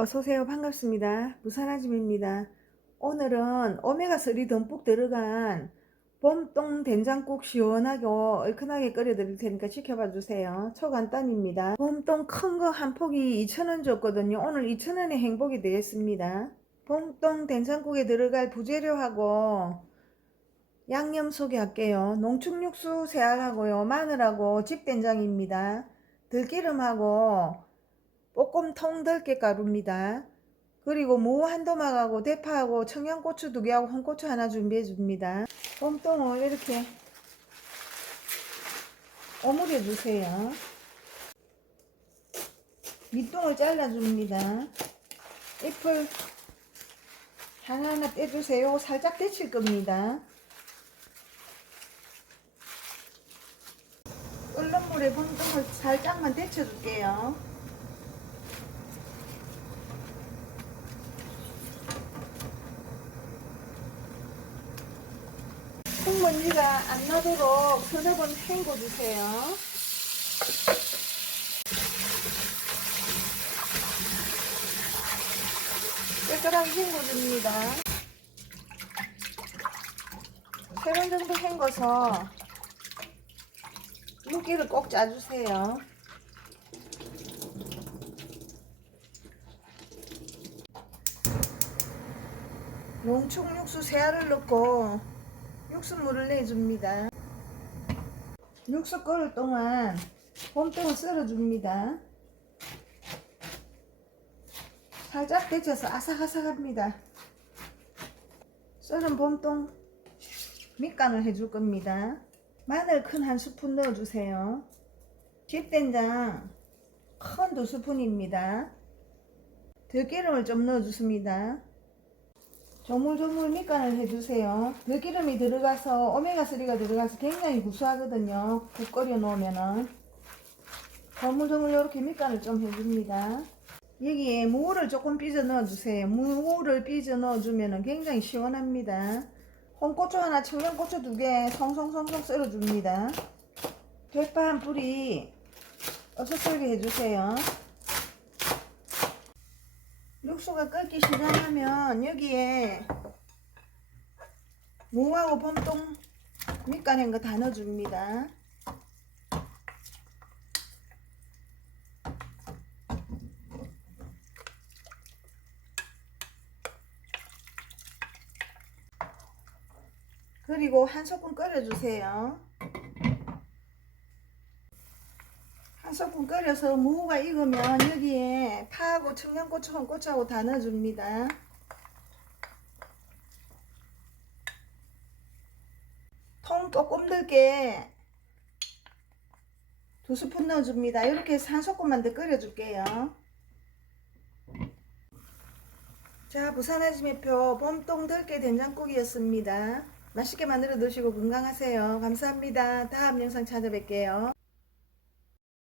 어서오세요. 반갑습니다. 무산아짐입니다. 오늘은 오메가3 듬뿍 들어간 봄동 된장국 시원하게 얼큰하게 끓여 드릴 테니까 지켜봐 주세요. 초간단입니다. 봄동 큰 거한 폭이 2,000원 줬거든요. 오늘 2,000원에 행복이 되겠습니다. 봄동 된장국에 들어갈 부재료하고 양념 소개할게요. 농축육수 새알하고요. 마늘하고 집된장입니다. 들기름하고 볶음 통들깨 가루입니다. 그리고 무 한 도막하고 대파하고 청양고추 두 개하고 홍고추 하나 준비해 줍니다. 봄동을 이렇게 오므려 주세요. 밑동을 잘라 줍니다. 잎을 하나하나 떼주세요. 살짝 데칠 겁니다. 끓는 물에 봄동을 살짝만 데쳐줄게요. 흙먼지가 안 나도록 서너 번 헹궈 주세요. 깨끗하게 헹궈 줍니다. 세 번 정도 헹궈서 물기를 꼭 짜주세요. 농축 육수 세 알을 넣고 육수물을 내줍니다. 육수 끓을 동안 봄동을 썰어줍니다. 살짝 데쳐서 아삭아삭합니다. 썰은 봄동 밑간을 해줄 겁니다. 마늘 큰 한 스푼 넣어주세요. 집된장 큰 두 스푼입니다. 들기름을 좀 넣어주습니다. 조물조물 밑간을 해주세요. 들기름이 들어가서 오메가3가 들어가서 굉장히 구수하거든요. 국 끓여 놓으면은. 조물조물 이렇게 밑간을 좀 해줍니다. 여기에 무를 조금 삐져 넣어주세요. 무를 삐져 넣어주면 굉장히 시원합니다. 홍고추 하나, 청양고추 두 개 송송송송 썰어줍니다. 대파 한 뿌리 어서 썰게 해주세요. 육수가 끓기 시작하면 여기에 무하고 봄동 밑간한 거 다 넣어줍니다. 그리고 한 소끔 끓여주세요. 소끔 끓여서 무가 익으면 여기에 파하고 청양고추, 홍고추하고 다 넣어줍니다. 통 조금 들게 두 스푼 넣어줍니다. 이렇게 소끔만 더 끓여줄게요. 자, 부산 아지매표 봄동 들깨 된장국이었습니다. 맛있게 만들어 드시고 건강하세요. 감사합니다. 다음 영상 찾아뵐게요.